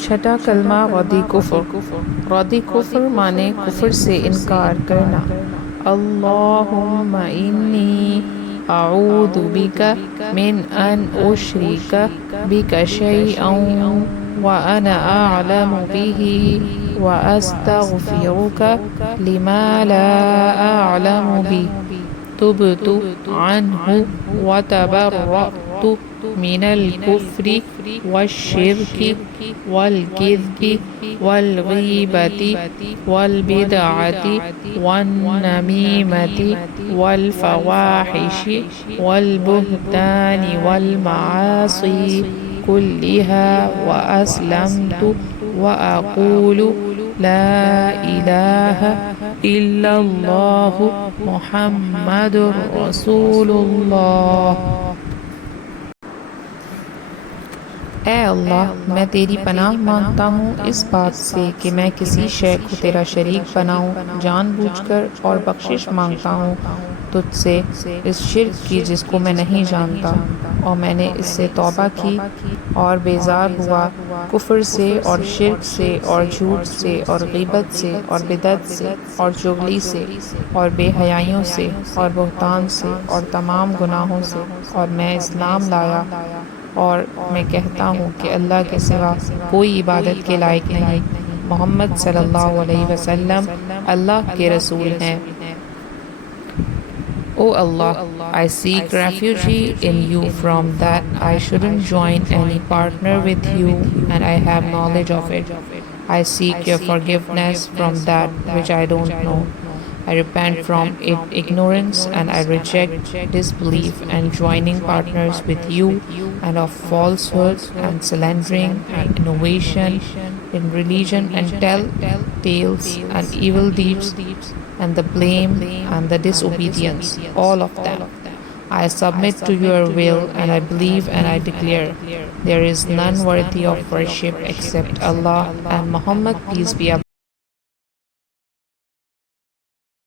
छठा कलमा गदी कुफ्र। गदी कुफ्र माने कुफ्र से इनकार करना। अल्लाहुम्मा इन्नी अऊदु बिका मिन अन उशरिका बिका शैअन व अना अअलमु बिही व अस्तगफिरुका लिमा ला अअलमु बि तुबतु अन्हु व तबर्रअतु मिनल कुफ्रि वश्शिर्कि वल्किज़्बि वल्गीबति वल्बिदअति वन्नमीमति वल्फवाहिशि वल्बुहतानि वल्मआसि कुल्लिहा व अस्लमतु व अक़ूलु ला इलाहा इल्लल्लाहु मुहम्मदुर रसूलुल्लाह। ऐ अल्लाह, मैं तेरी पनाह मांगता हूँ इस बात से कि मैं किसी शय को तेरा शरीक बनाऊँ जानबूझकर, और बख्शिश मांगता हूँ तुझसे इस शिर्क की जिसको मैं नहीं जानता, और मैंने इससे तौबा की और बेजार हुआ कुफ्र से और शिर्क से और झूठ से और गीबत से और बिदअत से और चुगली से और बेहयाइयों से और बुहतान से और तमाम गुनाहों से, और मैं इस्लाम लाया और मैं कहता हूँ कि अल्लाह के सिवा कोई इबादत के लायक नहीं। मोहम्मद सल्लल्लाहु अलैहि वसल्लम अल्लाह के रसूल हैं। O Allah, I seek refuge in you from that I shouldn't join any partner with you, and I have knowledge of it. I seek your forgiveness from that which I don't know. I repent from ignorance, and I reject disbelief and joining partners with you, and of falsehood and slandering and innovation in religion and tell tales and evil deeds and the blame and the disobedience, all of them. I submit to your will, and I believe and I declare there is none worthy of worship except Allah, and Muhammad, peace be upon